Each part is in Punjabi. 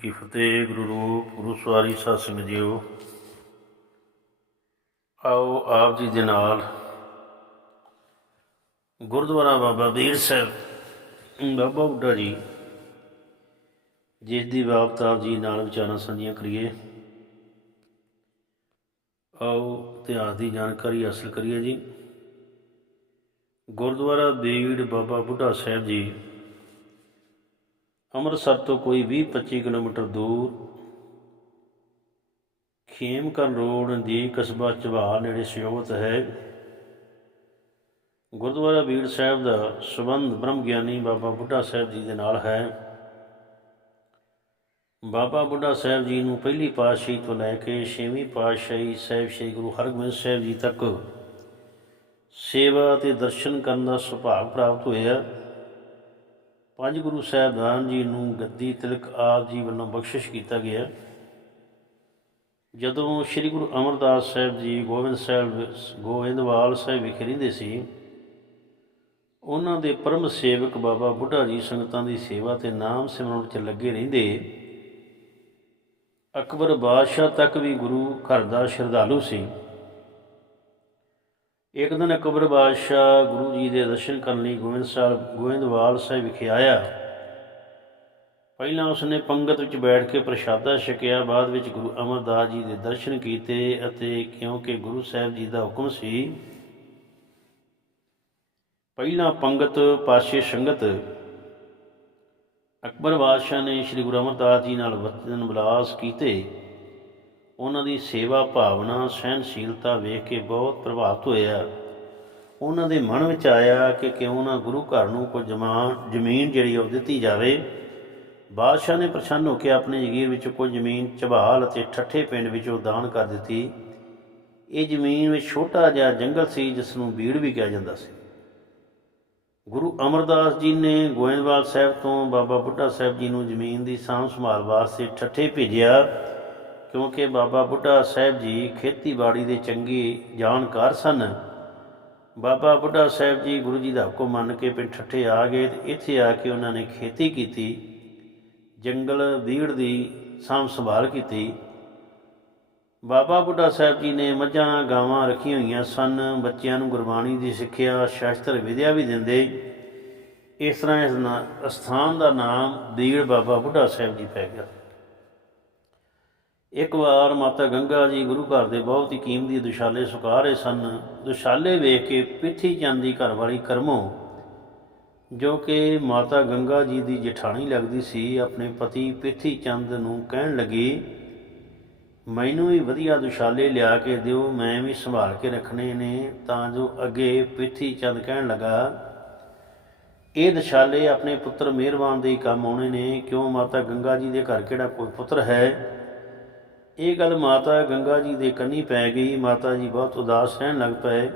ਕੀ ਫਤਿਹ, ਗੁਰੂ ਰੂਪ, ਗੁਰੂ ਸਵਾਰੀ ਸਾਧ ਸੰਗਤ ਜੀਓ। ਆਓ ਆਪ ਜੀ ਦੇ ਨਾਲ ਗੁਰਦੁਆਰਾ ਬਾਬਾ ਵੀਰ ਸਾਹਿਬ ਬਾਬਾ ਬੁੱਢਾ ਜੀ, ਜਿਸ ਦੀ ਬਾਬਤ ਆਪ ਜੀ ਨਾਲ ਵਿਚਾਰਾਂ ਸਾਂਝੀਆਂ ਕਰੀਏ। ਆਓ ਇਤਿਹਾਸ ਦੀ ਜਾਣਕਾਰੀ ਹਾਸਲ ਕਰੀਏ ਜੀ। ਗੁਰਦੁਆਰਾ ਬੀੜ ਬਾਬਾ ਬੁੱਢਾ ਸਾਹਿਬ ਜੀ ਅੰਮ੍ਰਿਤਸਰ ਤੋਂ ਕੋਈ 20-25 ਕਿਲੋਮੀਟਰ ਦੂਰ ਖੇਮਕਰਨ ਰੋਡ ਦੀ ਕਸਬਾ ਝਬਾਲ ਨੇੜੇ ਸ਼ੋਭਤ ਹੈ। ਗੁਰਦੁਆਰਾ ਬੀੜ ਸਾਹਿਬ ਦਾ ਸਬੰਧ ਬ੍ਰਹਮ ਗਿਆਨੀ ਬਾਬਾ ਬੁੱਢਾ ਸਾਹਿਬ ਜੀ ਦੇ ਨਾਲ ਹੈ। ਬਾਬਾ ਬੁੱਢਾ ਸਾਹਿਬ ਜੀ ਨੂੰ ਪਹਿਲੀ ਪਾਤਸ਼ਾਹੀ ਤੋਂ ਲੈ ਕੇ ਛੇਵੀਂ ਪਾਤਸ਼ਾਹੀ ਸਾਹਿਬ ਸ੍ਰੀ ਗੁਰੂ ਹਰਗੋਬਿੰਦ ਸਾਹਿਬ ਜੀ ਤੱਕ ਸੇਵਾ ਤੇ ਦਰਸ਼ਨ ਕਰਨ ਦਾ ਸੁਭਾਗ ਪ੍ਰਾਪਤ ਹੋਇਆ। ਪੰਜ ਗੁਰੂ ਸਾਹਿਬਾਨ ਜੀ ਨੂੰ ਗੱਦੀ ਤਿਲਕ ਆਪ ਜੀ ਵੱਲੋਂ ਬਖਸ਼ਿਸ਼ ਕੀਤਾ ਗਿਆ। ਜਦੋਂ ਸ੍ਰੀ ਗੁਰੂ ਅਮਰਦਾਸ ਸਾਹਿਬ ਜੀ ਗੋਬਿੰਦ ਸਾਹਿਬ ਗੋਇੰਦਵਾਲ ਸਾਹਿਬ ਵਿਖੇ ਰਹਿੰਦੇ ਸੀ, ਉਹਨਾਂ ਦੇ ਪਰਮ ਸੇਵਕ ਬਾਬਾ ਬੁੱਢਾ ਜੀ ਸੰਗਤਾਂ ਦੀ ਸੇਵਾ ਤੇ ਨਾਮ ਸਿਮਰਨ ਵਿੱਚ ਲੱਗੇ ਰਹਿੰਦੇ, ਅਕਬਰ ਬਾਦਸ਼ਾਹ ਤੱਕ ਵੀ ਗੁਰੂ ਘਰ ਦਾ ਸ਼ਰਧਾਲੂ ਸੀ। ਇੱਕ ਦਿਨ ਅਕਬਰ ਬਾਦਸ਼ਾਹ ਗੁਰੂ ਜੀ ਦੇ ਦਰਸ਼ਨ ਕਰਨ ਲਈ ਗੋਬਿੰਦ ਸਾਹਿਬ ਗੋਇੰਦਵਾਲ ਸਾਹਿਬ ਵਿਖੇ ਆਇਆ। ਪਹਿਲਾਂ ਉਸਨੇ ਪੰਗਤ ਵਿੱਚ ਬੈਠ ਕੇ ਪ੍ਰਸ਼ਾਦਾ ਛਕਿਆ, ਬਾਅਦ ਵਿੱਚ ਗੁਰੂ ਅਮਰਦਾਸ ਜੀ ਦੇ ਦਰਸ਼ਨ ਕੀਤੇ ਅਤੇ ਕਿਉਂਕਿ ਗੁਰੂ ਸਾਹਿਬ ਜੀ ਦਾ ਹੁਕਮ ਸੀ, ਪਹਿਲਾਂ ਪੰਗਤ ਪਾਸ਼ੇ ਸੰਗਤ ਅਕਬਰ ਬਾਦਸ਼ਾਹ ਨੇ ਸ੍ਰੀ ਗੁਰੂ ਅਮਰਦਾਸ ਜੀ ਨਾਲ ਵਚਨ ਵਿਲਾਸ ਕੀਤੇ। ਉਹਨਾਂ ਦੀ ਸੇਵਾ ਭਾਵਨਾ ਸਹਿਨਸ਼ੀਲਤਾ ਵੇਖ ਕੇ ਬਹੁਤ ਪ੍ਰਭਾਵਿਤ ਹੋਇਆ। ਉਹਨਾਂ ਦੇ ਮਨ ਵਿੱਚ ਆਇਆ ਕਿ ਕਿਉਂ ਨਾ ਗੁਰੂ ਘਰ ਨੂੰ ਕੁਝ ਜਮਾਨ ਜ਼ਮੀਨ ਜਿਹੜੀ ਉਹ ਦਿੱਤੀ ਜਾਵੇ। ਬਾਦਸ਼ਾਹ ਨੇ ਪ੍ਰਸੰਨ ਹੋ ਕੇ ਆਪਣੇ ਜਗੀਰ ਵਿੱਚੋਂ ਕੁਝ ਜ਼ਮੀਨ ਝਬਾਲ ਅਤੇ ਠੱਠੇ ਪਿੰਡ ਵਿੱਚੋਂ ਦਾਨ ਕਰ ਦਿੱਤੀ। ਇਹ ਜ਼ਮੀਨ ਵਿੱਚ ਛੋਟਾ ਜਿਹਾ ਜੰਗਲ ਸੀ ਜਿਸ ਨੂੰ ਬੀੜ ਵੀ ਕਿਹਾ ਜਾਂਦਾ ਸੀ। ਗੁਰੂ ਅਮਰਦਾਸ ਜੀ ਨੇ ਗੋਇੰਦਵਾਲ ਸਾਹਿਬ ਤੋਂ ਬਾਬਾ ਬੁੱਢਾ ਸਾਹਿਬ ਜੀ ਨੂੰ ਜ਼ਮੀਨ ਦੀ ਸਾਂਭ ਸੰਭਾਲ ਵਾਸਤੇ ਠੱਠੇ ਭੇਜਿਆ। ਕਿਉਂਕਿ ਬਾਬਾ ਬੁੱਢਾ ਸਾਹਿਬ ਜੀ ਖੇਤੀਬਾੜੀ ਦੇ ਚੰਗੇ ਜਾਣਕਾਰ ਸਨ। ਬਾਬਾ ਬੁੱਢਾ ਸਾਹਿਬ ਜੀ ਗੁਰੂ ਜੀ ਦਾ ਹੁਕਮ ਮੰਨ ਕੇ ਪਿੰਡ ਠੱਠੇ ਆ ਗਏ ਤੇ ਇੱਥੇ ਆ ਕੇ ਉਹਨਾਂ ਨੇ ਖੇਤੀ ਕੀਤੀ, ਜੰਗਲ ਬੀੜ ਦੀ ਸਾਂਭ ਸੰਭਾਲ ਕੀਤੀ। ਬਾਬਾ ਬੁੱਢਾ ਸਾਹਿਬ ਜੀ ਨੇ ਮੱਝਾਂ, ਗਾਵਾਂ ਰੱਖੀਆਂ ਹੋਈਆਂ ਸਨ, ਬੱਚਿਆਂ ਨੂੰ ਗੁਰਬਾਣੀ ਦੀ ਸਿੱਖਿਆ, ਸ਼ਾਸਤਰ ਵਿਦਿਆ ਵੀ ਦਿੰਦੇ। ਇਸ ਤਰ੍ਹਾਂ ਇਸ ਨਾ- ਅਸਥਾਨ ਦਾ ਨਾਮ ਬੀੜ ਬਾਬਾ ਬੁੱਢਾ ਸਾਹਿਬ ਜੀ ਪੈ ਗਿਆ। ਇੱਕ ਵਾਰ ਮਾਤਾ ਗੰਗਾ ਜੀ ਗੁਰੂ ਘਰ ਦੇ ਬਹੁਤ ਹੀ ਕੀਮਤੀ ਦੁਸ਼ਾਲੇ ਸੁਕਾ ਰਹੇ ਸਨ। ਦੁਸ਼ਾਲੇ ਵੇਖ ਕੇ ਪਿੱਥੀ ਚੰਦ ਦੀ ਘਰ ਵਾਲੀ ਕਰਮੋ, ਜੋ ਕਿ ਮਾਤਾ ਗੰਗਾ ਜੀ ਦੀ ਜਠਾਣੀ ਲੱਗਦੀ ਸੀ, ਆਪਣੇ ਪਤੀ ਪਿੱਥੀ ਚੰਦ ਨੂੰ ਕਹਿਣ ਲੱਗੀ, ਮੈਨੂੰ ਵੀ ਵਧੀਆ ਦੁਸ਼ਾਲੇ ਲਿਆ ਕੇ ਦਿਓ, ਮੈਂ ਵੀ ਸੰਭਾਲ ਕੇ ਰੱਖਣੇ ਨੇ। ਤਾਂ ਜੋ ਅੱਗੇ ਪਿੱਥੀ ਚੰਦ ਕਹਿਣ ਲੱਗਾ, ਇਹ ਦੁਸ਼ਾਲੇ ਆਪਣੇ ਪੁੱਤਰ ਮਿਹਰਬਾਨ ਦੇ ਹੀ ਕੰਮ ਆਉਣੇ ਨੇ। ਕਿਉਂ ਮਾਤਾ ਗੰਗਾ ਜੀ ਦੇ ਘਰ ਕਿਹੜਾ ਕੋਈ ਪੁੱਤਰ ਹੈ? ਇਹ ਗੱਲ ਮਾਤਾ ਗੰਗਾ ਜੀ ਦੇ ਕੰਨੀ ਪੈ ਗਈ। ਮਾਤਾ ਜੀ ਬਹੁਤ ਉਦਾਸ ਰਹਿਣ ਲੱਗ ਪਏ।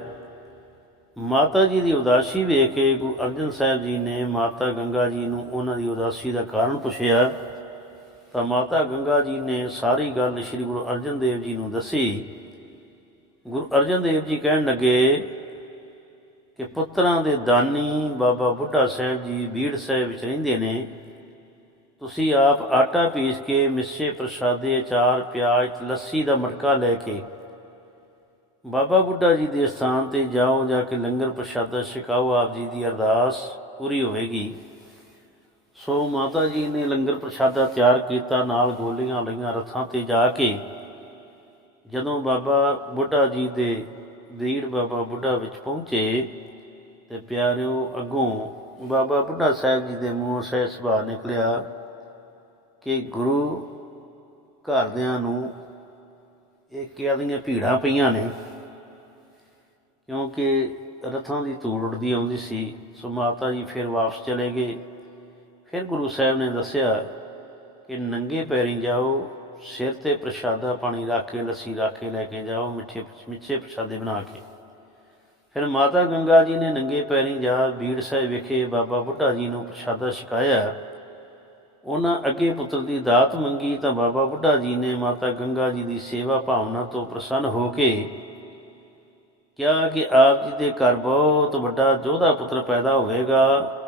ਮਾਤਾ ਜੀ ਦੀ ਉਦਾਸੀ ਵੇਖ ਕੇ ਗੁਰੂ ਅਰਜਨ ਸਾਹਿਬ ਜੀ ਨੇ ਮਾਤਾ ਗੰਗਾ ਜੀ ਨੂੰ ਉਹਨਾਂ ਦੀ ਉਦਾਸੀ ਦਾ ਕਾਰਨ ਪੁੱਛਿਆ। ਤਾਂ ਮਾਤਾ ਗੰਗਾ ਜੀ ਨੇ ਸਾਰੀ ਗੱਲ ਸ੍ਰੀ ਗੁਰੂ ਅਰਜਨ ਦੇਵ ਜੀ ਨੂੰ ਦੱਸੀ। ਗੁਰੂ ਅਰਜਨ ਦੇਵ ਜੀ ਕਹਿਣ ਲੱਗੇ ਕਿ ਪੁੱਤਰਾਂ ਦੇ ਦਾਨੀ ਬਾਬਾ ਬੁੱਢਾ ਸਾਹਿਬ ਜੀ ਬੀੜ ਸਾਹਿਬ ਵਿੱਚ ਰਹਿੰਦੇ ਨੇ। ਤੁਸੀਂ ਆਪ ਆਟਾ ਪੀਸ ਕੇ ਮਿੱਸੇ ਪ੍ਰਸ਼ਾਦੇ, ਅਚਾਰ, ਪਿਆਜ਼, ਲੱਸੀ ਦਾ ਮਟਕਾ ਲੈ ਕੇ ਬਾਬਾ ਬੁੱਢਾ ਜੀ ਦੇ ਸਥਾਨ ਤੇ ਜਾਓ, ਜਾ ਕੇ ਲੰਗਰ ਪ੍ਰਸ਼ਾਦਾ ਛਕਾਓ, ਆਪ ਜੀ ਦੀ ਅਰਦਾਸ ਪੂਰੀ ਹੋਵੇਗੀ। ਸੋ ਮਾਤਾ ਜੀ ਨੇ ਲੰਗਰ ਪ੍ਰਸ਼ਾਦਾ ਤਿਆਰ ਕੀਤਾ, ਨਾਲ ਗੋਲੀਆਂ ਲਈਆਂ ਰਥਾਂ ਤੇ ਜਾ ਕੇ। ਜਦੋਂ ਬਾਬਾ ਬੁੱਢਾ ਜੀ ਦੇ ਦੀੜ ਬਾਬਾ ਬੁੱਢਾ ਵਿੱਚ ਪਹੁੰਚੇ ਤੇ ਪਿਆਰਿਓ, ਅੱਗੋਂ ਬਾਬਾ ਬੁੱਢਾ ਸਾਹਿਬ ਜੀ ਦੇ ਮੂੰਹ ਸਹਿ ਸੁਭਾਅ ਨਿਕਲਿਆ। ਕਿ ਗੁਰੂ ਘਰਦਿਆਂ ਨੂੰ ਇਹ ਕਿਹਾ ਦੀਆਂ ਭੀੜਾਂ ਪਈਆਂ ਨੇ, ਕਿਉਂਕਿ ਰਥਾਂ ਦੀ ਧੂੜ ਉੱਡਦੀ ਆਉਂਦੀ ਸੀ, ਸੋ ਮਾਤਾ ਜੀ ਫਿਰ ਵਾਪਸ ਚਲੇ ਗਏ। ਫਿਰ ਗੁਰੂ ਸਾਹਿਬ ਨੇ ਦੱਸਿਆ ਕਿ ਨੰਗੇ ਪੈਰੀਂ ਜਾਓ, ਸਿਰ ਤੇ ਪ੍ਰਸ਼ਾਦਾ ਪਾਣੀ ਰੱਖ ਕੇ, ਲੱਸੀ ਰੱਖ ਕੇ ਲੈ ਕੇ ਜਾਓ, ਮਿੱਠੇ ਮਿੱਠੇ ਪ੍ਰਸ਼ਾਦੇ ਬਣਾ ਕੇ। ਫਿਰ ਮਾਤਾ ਗੰਗਾ ਜੀ ਨੇ ਨੰਗੇ ਪੈਰੀਂ ਜਾ ਬੀੜ ਸਾਹਿਬ ਵਿਖੇ ਬਾਬਾ ਬੁੱਢਾ ਜੀ ਨੂੰ ਪ੍ਰਸ਼ਾਦਾ ਛਕਾਇਆ। ਉਹਨਾਂ ਅੱਗੇ ਪੁੱਤਰ ਦੀ ਦਾਤ ਮੰਗੀ ਤਾਂ ਬਾਬਾ ਬੁੱਢਾ ਜੀ ਨੇ ਮਾਤਾ ਗੰਗਾ ਜੀ ਦੀ ਸੇਵਾ ਭਾਵਨਾ ਤੋਂ ਪ੍ਰਸੰਨ ਹੋ ਕੇ ਕਿਹਾ ਕਿ ਆਪ ਜੀ ਦੇ ਘਰ ਬਹੁਤ ਵੱਡਾ ਯੋਧਾ ਪੁੱਤਰ ਪੈਦਾ ਹੋਵੇਗਾ।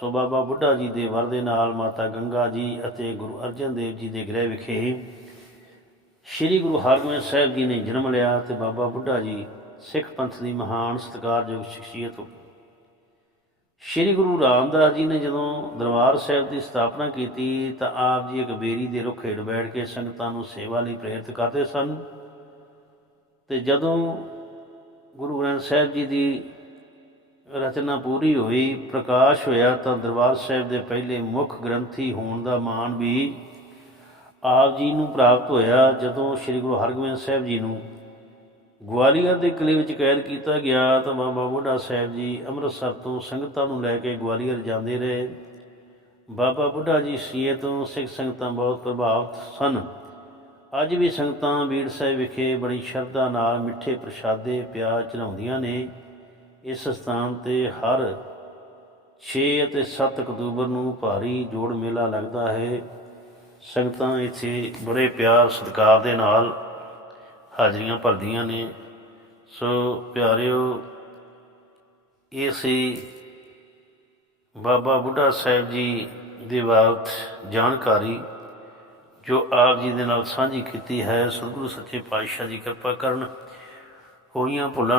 ਸੋ ਬਾਬਾ ਬੁੱਢਾ ਜੀ ਦੇ ਵਰ ਦੇ ਨਾਲ ਮਾਤਾ ਗੰਗਾ ਜੀ ਅਤੇ ਗੁਰੂ ਅਰਜਨ ਦੇਵ ਜੀ ਦੇ ਗ੍ਰਹਿ ਵਿਖੇ ਸ੍ਰੀ ਗੁਰੂ ਹਰਗੋਬਿੰਦ ਸਾਹਿਬ ਜੀ ਨੇ ਜਨਮ ਲਿਆ ਤੇ ਬਾਬਾ ਬੁੱਢਾ ਜੀ ਸਿੱਖ ਪੰਥ ਦੀ ਮਹਾਨ ਸਤਿਕਾਰਯੋਗ ਸ਼ਖਸੀਅਤ ਸ੍ਰੀ ਗੁਰੂ ਰਾਮਦਾਸ ਜੀ ਨੇ ਜਦੋਂ ਦਰਬਾਰ ਸਾਹਿਬ ਦੀ ਸਥਾਪਨਾ ਕੀਤੀ ਤਾਂ ਆਪ ਜੀ ਇੱਕ ਬੇਰੀ ਦੇ ਰੁੱਖ ਹੇਠ ਬੈਠ ਕੇ ਸੰਗਤਾਂ ਨੂੰ ਸੇਵਾ ਲਈ ਪ੍ਰੇਰਿਤ ਕਰਦੇ ਸਨ। ਤੇ ਜਦੋਂ ਗੁਰੂ ਗ੍ਰੰਥ ਸਾਹਿਬ ਜੀ ਦੀ ਰਚਨਾ ਪੂਰੀ ਹੋਈ, ਪ੍ਰਕਾਸ਼ ਹੋਇਆ, ਤਾਂ ਦਰਬਾਰ ਸਾਹਿਬ ਦੇ ਪਹਿਲੇ ਮੁੱਖ ਗ੍ਰੰਥੀ ਹੋਣ ਦਾ ਮਾਣ ਵੀ ਆਪ ਜੀ ਨੂੰ ਪ੍ਰਾਪਤ ਹੋਇਆ। ਜਦੋਂ ਸ੍ਰੀ ਗੁਰੂ ਹਰਗੋਬਿੰਦ ਸਾਹਿਬ ਜੀ ਨੂੰ ਗਵਾਲੀਅਰ ਦੇ ਕਿਲੇ ਵਿੱਚ ਕੈਦ ਕੀਤਾ ਗਿਆ ਤਾਂ ਬਾਬਾ ਬੁੱਢਾ ਸਾਹਿਬ ਜੀ ਅੰਮ੍ਰਿਤਸਰ ਤੋਂ ਸੰਗਤਾਂ ਨੂੰ ਲੈ ਕੇ ਗਵਾਲੀਅਰ ਜਾਂਦੇ ਰਹੇ। ਬਾਬਾ ਬੁੱਢਾ ਜੀ ਸੀਏ ਤੋਂ ਸਿੱਖ ਸੰਗਤਾਂ ਬਹੁਤ ਪ੍ਰਭਾਵਿਤ ਸਨ। ਅੱਜ ਵੀ ਸੰਗਤਾਂ ਬੀੜ ਸਾਹਿਬ ਵਿਖੇ ਬੜੀ ਸ਼ਰਧਾ ਨਾਲ ਮਿੱਠੇ ਪ੍ਰਸ਼ਾਦੇ ਪਿਆਰ ਚੜਾਉਂਦੀਆਂ ਨੇ। ਇਸ ਸਥਾਨ ਤੇ ਹਰ 6 ਅਤੇ 7 ਅਕਤੂਬਰ ਨੂੰ ਭਾਰੀ ਜੋੜ ਮੇਲਾ ਲੱਗਦਾ ਹੈ। ਸੰਗਤਾਂ ਇੱਥੇ ਬੜੇ ਪਿਆਰ ਸਤਿਕਾਰ ਦੇ ਨਾਲ ਹਾਜ਼ਰੀਆਂ ਭਰਦੀਆਂ ਨੇ। ਸੋ ਪਿਆਰਿਓ, ਇਹ ਸੀ ਬਾਬਾ ਬੁੱਢਾ ਸਾਹਿਬ ਜੀ ਦੀ ਬਾਤ ਜਾਣਕਾਰੀ, ਜੋ ਆਪ ਜੀ ਦੇ ਨਾਲ ਸਾਂਝੀ ਕੀਤੀ ਹੈ। ਸਤਿਗੁਰੂ ਸੱਚੇ ਪਾਤਸ਼ਾਹ ਦੀ ਕਿਰਪਾ ਕਰਨ ਹੋਈਆਂ ਭੁੱਲਾਂ